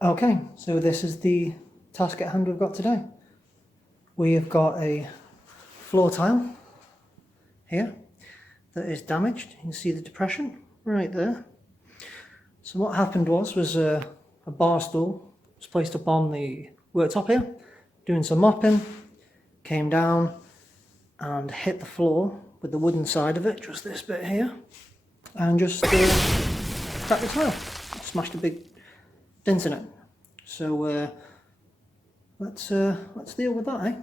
Okay, so this is the task at hand we've got today. We have got a floor tile here that is damaged. You can see the depression right there. So what happened was a bar stool was placed up on the worktop here, doing some mopping, came down and hit the floor with the wooden side of it, just this bit here, and just cracked the tile, smashed a big dent in it. So let's deal with that, eh?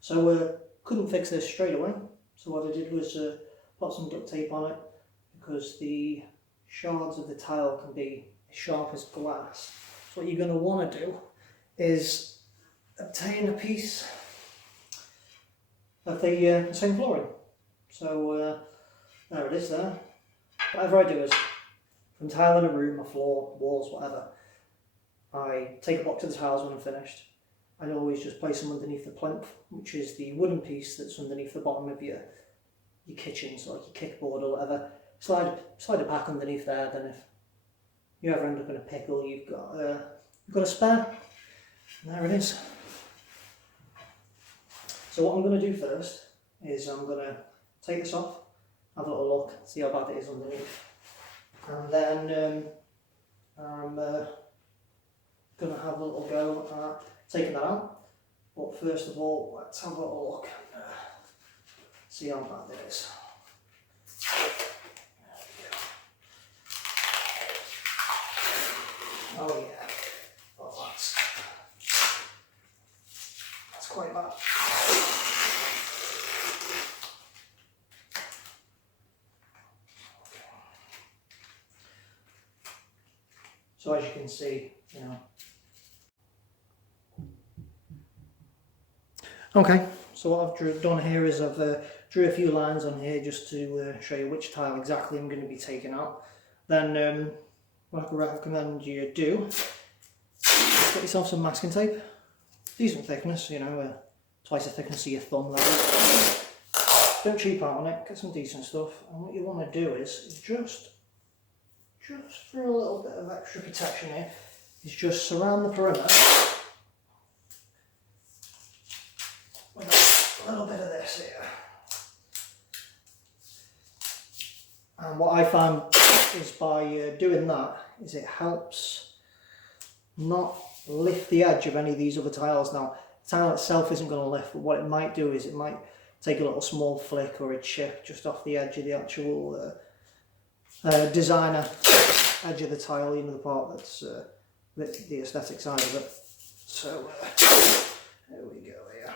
So couldn't fix this straight away. So what I did was put some duct tape on it, because the shards of the tile can be as sharp as glass. So what you're going to want to do is obtain a piece of the same flooring. So there it is there. Whatever I do is, from tile in a room, a floor, walls, whatever, I take a box of the tiles when I'm finished. I always just place them underneath the plinth, which is the wooden piece that's underneath the bottom of your kitchen, so like your kickboard or whatever. Slide a pack underneath there. Then if you ever end up in a pickle, you've got a spare. And there it is. So what I'm going to do first is I'm going to take this off, have a little look, see how bad it is underneath, and then I'm going to have a little go at taking that out. But first of all, let's have a little look and see how bad it is. Oh yeah, oh, that's quite bad. So as you can see, Okay, so what I've done here is I've drew a few lines on here just to show you which tile exactly I'm going to be taking out. Then what I could recommend you do, get yourself some masking tape, decent thickness, twice the thickness of your thumb level. Don't cheap out on it, get some decent stuff, and what you want to do is just for a little bit of extra protection here, is just surround the perimeter with a little bit of this here. And what I found is by doing that, is it helps not lift the edge of any of these other tiles. Now, the tile itself isn't going to lift, but what it might do is it might take a little small flick or a chip just off the edge of the actual designer edge of the tile, the part that's the aesthetic side of it. So there we go here.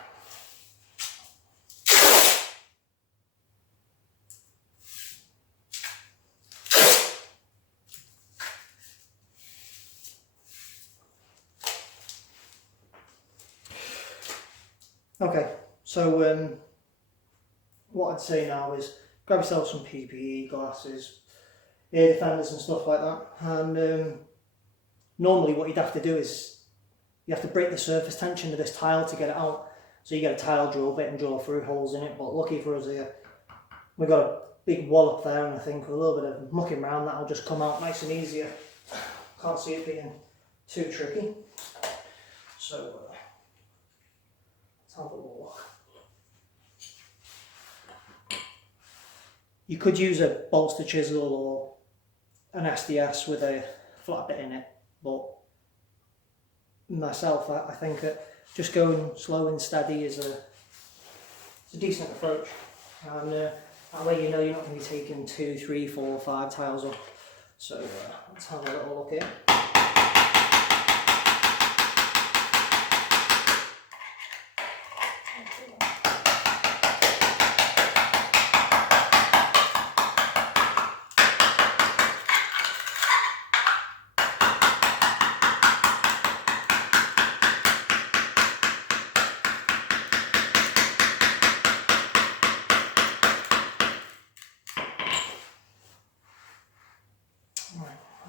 Okay, so what I'd say now is grab yourself some PPE, glasses, ear defenders and stuff like that. And normally what you'd have to do is you have to break the surface tension of this tile to get it out. So you get a tile drill bit and drill through holes in it. But lucky for us here, we've got a big wall up there, and I think with a little bit of mucking around, that'll just come out nice and easy. Can't see it being too tricky. So let's have a look. You could use a bolster chisel or an SDS with a flat bit in it, but myself, I think that just going slow and steady is a decent approach, and that way you're not going to be taking 2, 3, 4, 5 tiles up. So let's have a little look here.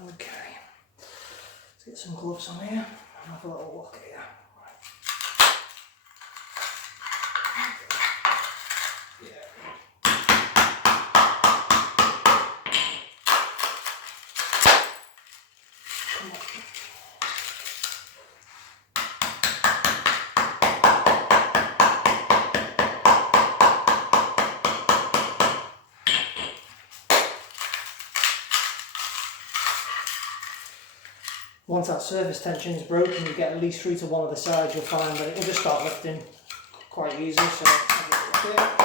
Okay, let's get some gloves on here and have a little look here. once that surface tension is broken, you get at least through to one of the sides, you'll find that it will just start lifting quite easy. So have a look here.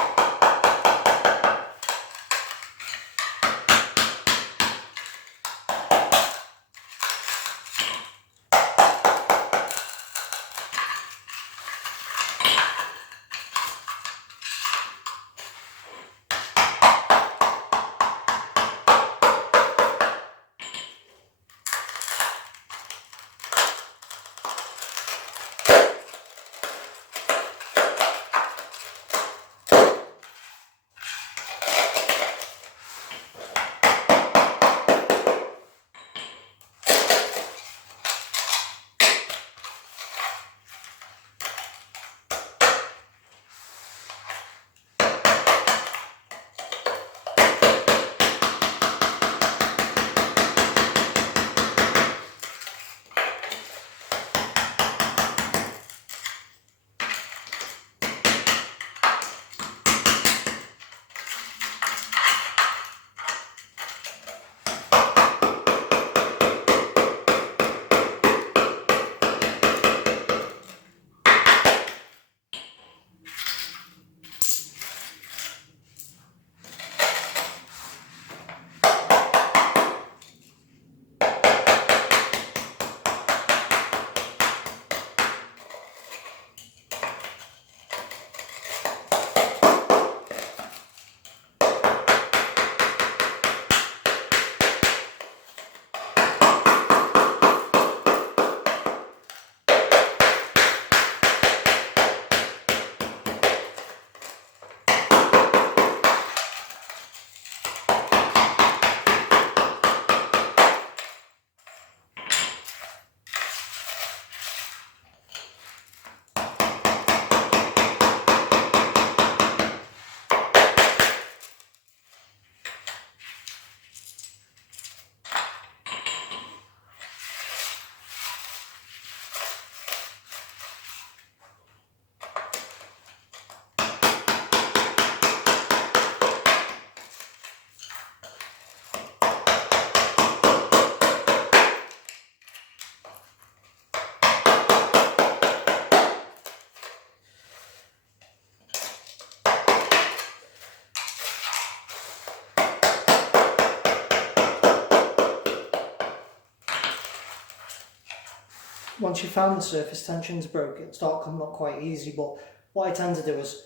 Once you've found the surface tension's broken, it'll start coming up quite easy, but what I tend to do is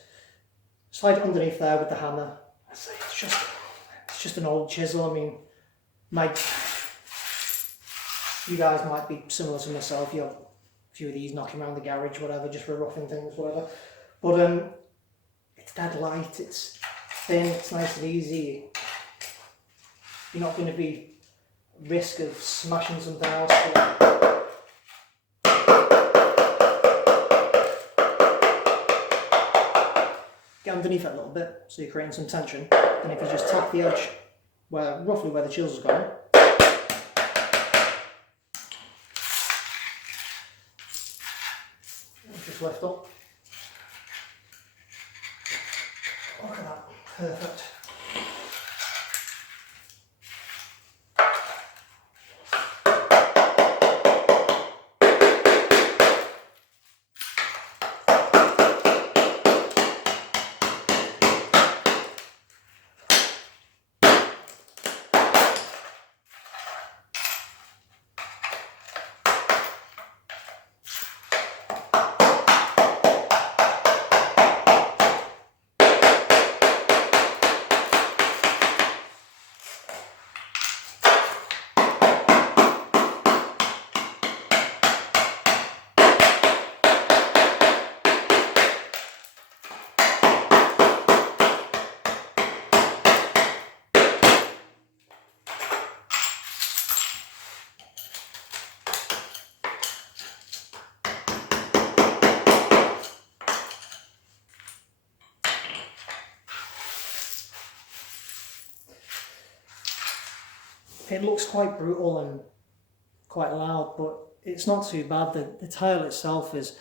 slide it underneath there with the hammer. It's just an old chisel. I mean, you guys might be similar to myself. You have a few of these knocking around the garage, whatever, just for roughing things, whatever. But it's dead light, it's thin, it's nice and easy. You're not going to be at risk of smashing something else. Get underneath it a little bit, so you're creating some tension. Then if you just tap the edge, roughly where the chisel's going, just lift up. Look at that, perfect. It looks quite brutal and quite loud, but it's not too bad. The tile itself is,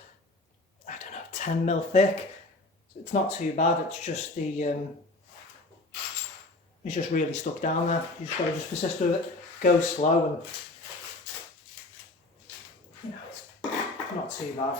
I don't know, 10mm thick. So it's not too bad. It's just it's just really stuck down there. You just got to persist with it. Go slow, and not too bad.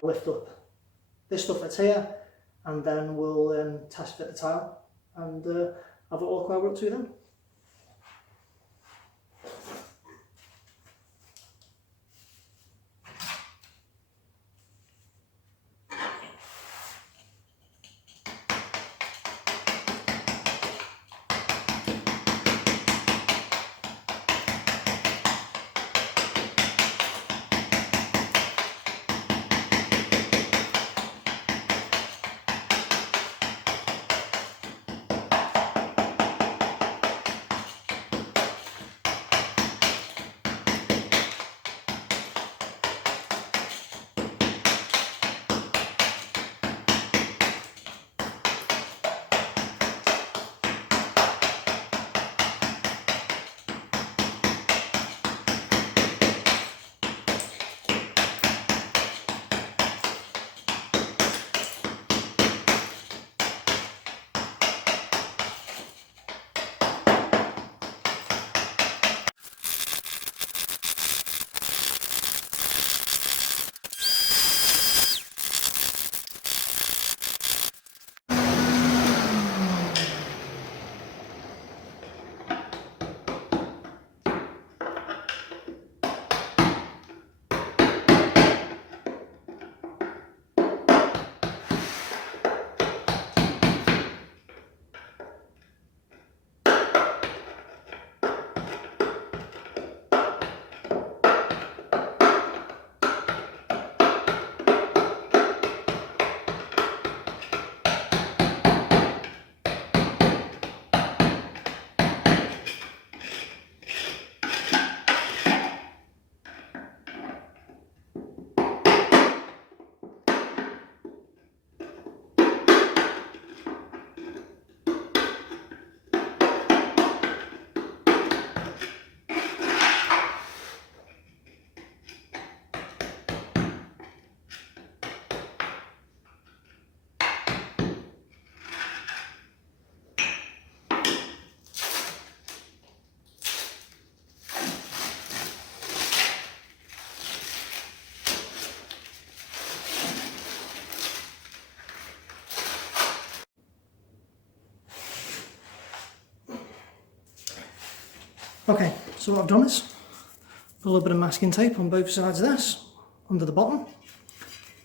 Lift up this stuff that's here, and then we'll test fit the tile and have a look where we're up to then. Okay, so what I've done is put a little bit of masking tape on both sides of this, under the bottom,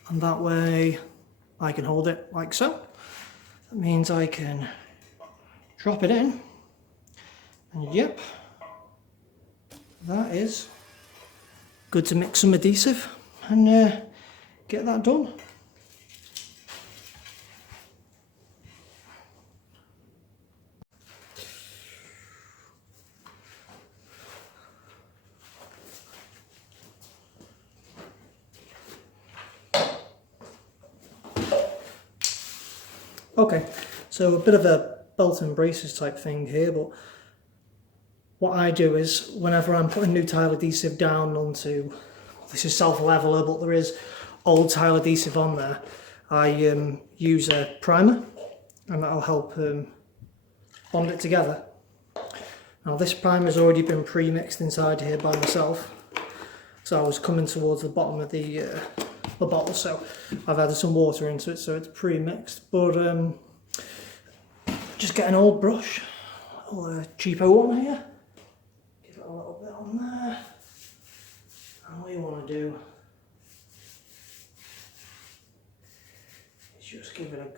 and that way I can hold it like so. That means I can drop it in, and yep, that is good to mix some adhesive and get that done. Okay, so a bit of a belt and braces type thing here, but what I do is whenever I'm putting new tile adhesive down onto, this is self-leveler, but there is old tile adhesive on there, I use a primer, and that'll help bond it together. Now this primer has already been pre-mixed inside here by myself, so I was coming towards the bottom of the bottle, so I've added some water into it, so it's pre-mixed. But just get an old brush, a little cheapo one here, give it a little bit on there, and what you want to do is just give it a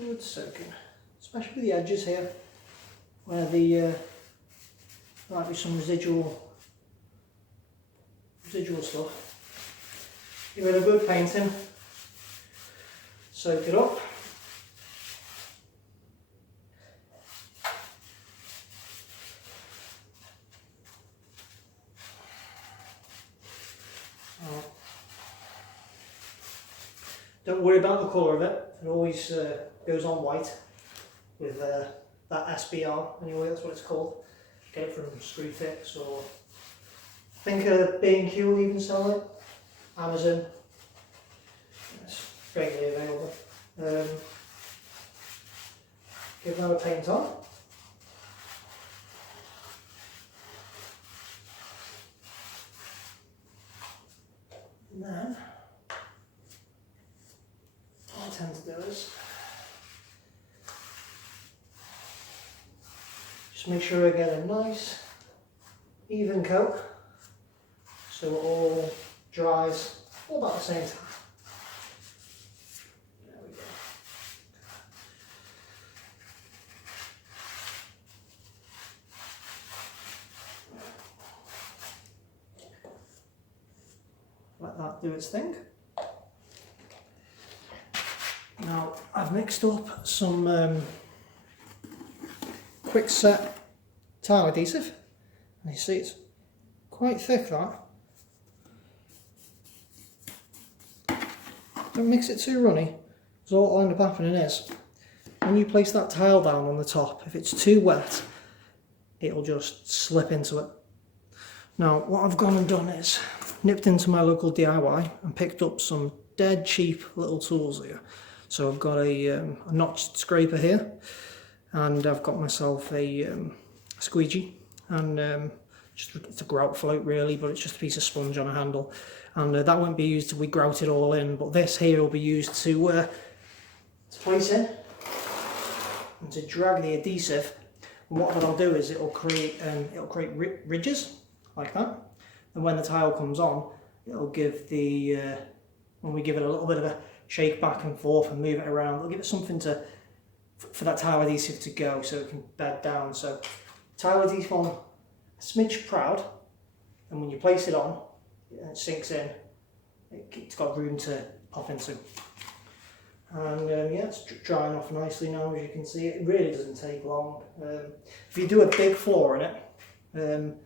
good soaking, especially the edges here, where the might be some residual stuff. Give it a good painting, soak it up. Don't worry about the colour of it, it always goes on white with that SBR, anyway that's what it's called. Get it from Screwfix, or I think B&Q will even sell it, Amazon, it's regularly available. Give that a paint on. And then what I tend to do is just make sure I get a nice even coat so it all dries all about the same time. There we go. Let that do its thing. Now I've mixed up some quick set tile adhesive, and you see it's quite thick, that. Don't mix it too runny, because all that'll end up happening is when you place that tile down on the top, if it's too wet it'll just slip into it. Now what I've gone and done is nipped into my local DIY and picked up some dead cheap little tools here. So I've got a notched scraper here, and I've got myself a squeegee, and just it's a grout float really, but it's just a piece of sponge on a handle, and that won't be used till we grout it all in, but this here will be used to place in and to drag the adhesive. And what that'll do is it'll create ridges like that, and when the tile comes on, it'll give the when we give it a little bit of a shake back and forth and move it around, it'll give it something for that tile adhesive to go, so it can bed down. So tile adhesive on a smidge proud, and when you place it on and it sinks in, it's got room to pop into. And yeah, it's drying off nicely now, as you can see. It really doesn't take long. If you do a big floor in it and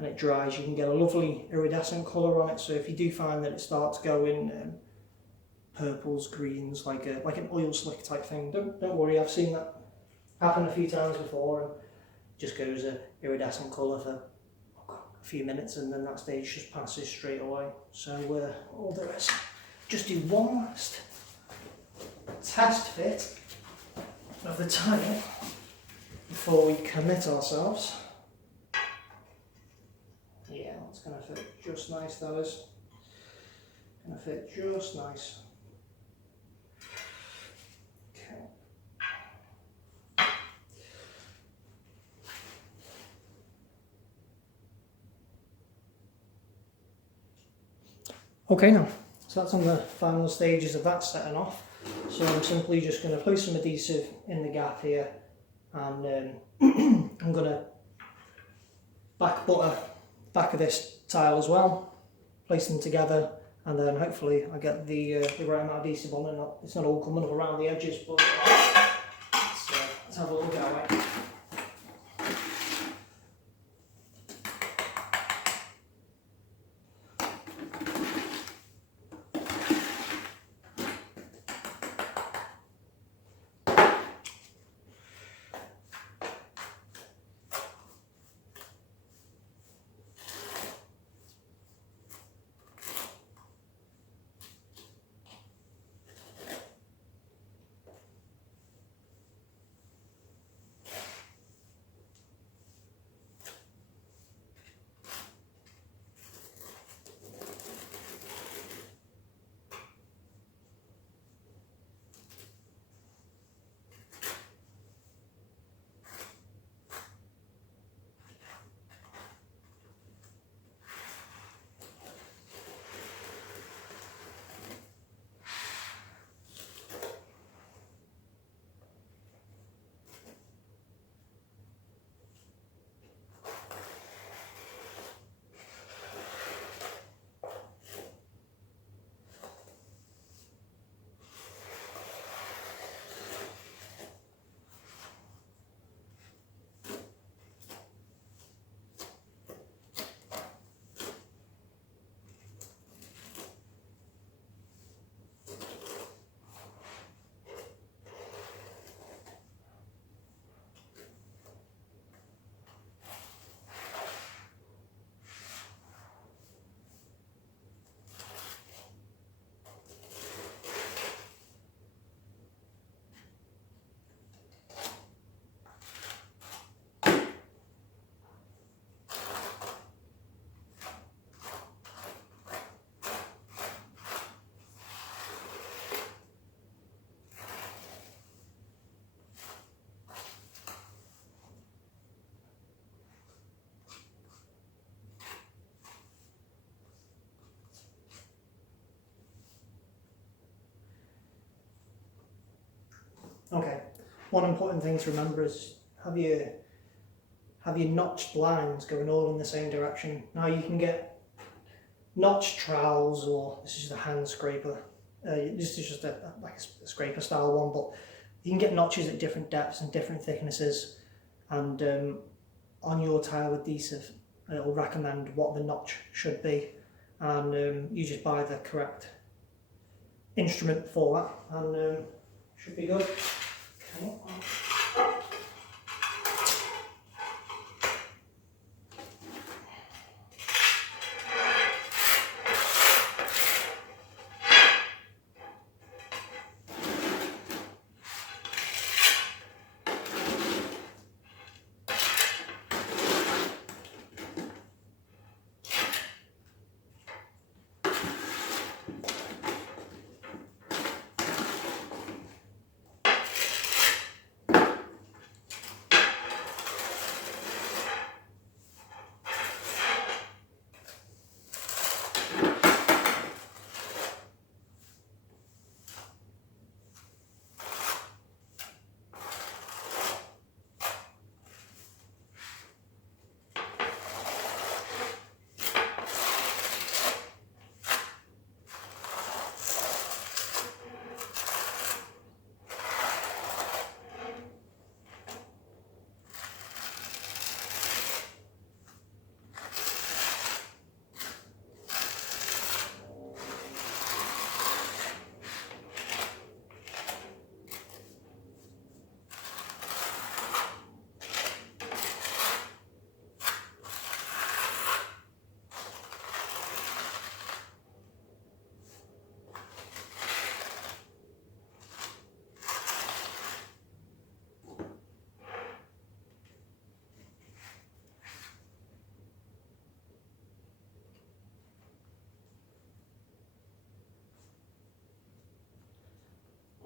it dries, you can get a lovely iridescent colour on it. So if you do find that it starts going purples, greens, like an oil slick type thing, don't worry, I've seen that happen a few times before, and it just goes a iridescent colour for a few minutes, and then that stage just passes straight away. So all there is, just do one last test fit of the tile before we commit ourselves. Yeah, that's going to fit just nice, that is. Going to fit just nice. Okay, now, so that's on the final stages of that setting off. So I'm simply just going to place some adhesive in the gap here, and I'm going to back butter back of this tile as well, place them together, and then hopefully I get the right amount of adhesive on it. It's not all coming up around the edges, but let's have a look at it. Okay, one important thing to remember is have your notched lines going all in the same direction. Now you can get notched trowels, or this is just a hand scraper. This is just like a scraper style one, but you can get notches at different depths and different thicknesses, and on your tile adhesive it will recommend what the notch should be, and you just buy the correct instrument for that, and should be good. Okay.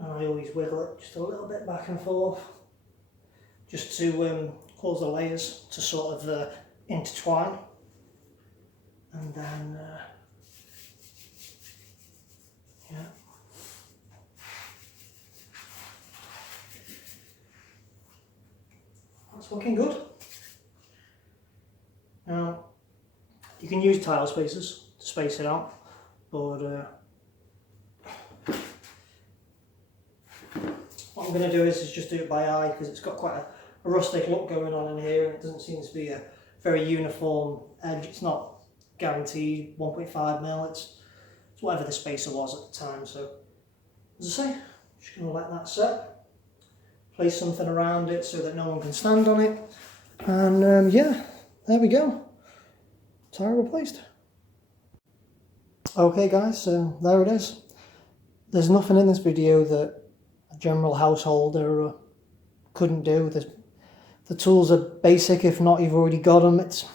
I always wiggle it just a little bit back and forth, just to cause the layers to sort of intertwine, and then yeah. That's looking good. Now, you can use tile spacers to space it out, but what I'm going to do is just do it by eye, because it's got quite a rustic look going on in here, and it doesn't seem to be a very uniform edge. It's not guaranteed 1.5mm, it's whatever the spacer was at the time. So as I say, just going to let that set, place something around it so that no one can stand on it, and yeah, there we go, tile replaced. Okay guys, so there it is. There's nothing in this video that a general householder couldn't do. The tools are basic. If not, you've already got them. It's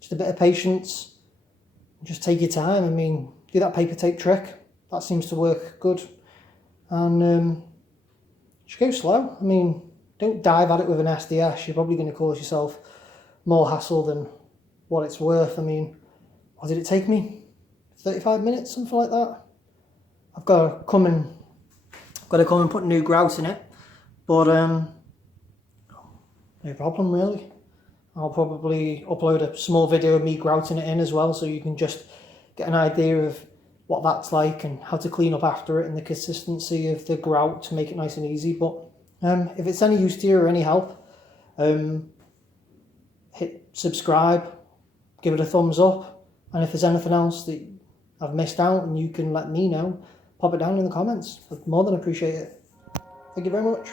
just a bit of patience. Just take your time. I mean, do that paper tape trick. That seems to work good. And just go slow. I mean, don't dive at it with an SDS. You're probably going to cause yourself more hassle than what it's worth. I mean, what did it take me? 35 minutes, something like that. I've got to come and put new grout in it, but no problem really. I'll probably upload a small video of me grouting it in as well, so you can just get an idea of what that's like and how to clean up after it and the consistency of the grout to make it nice and easy. But if it's any use to you or any help, hit subscribe, give it a thumbs up, and if there's anything else that I've missed out and you can let me know, pop it down in the comments. I'd more than appreciate it. Thank you very much.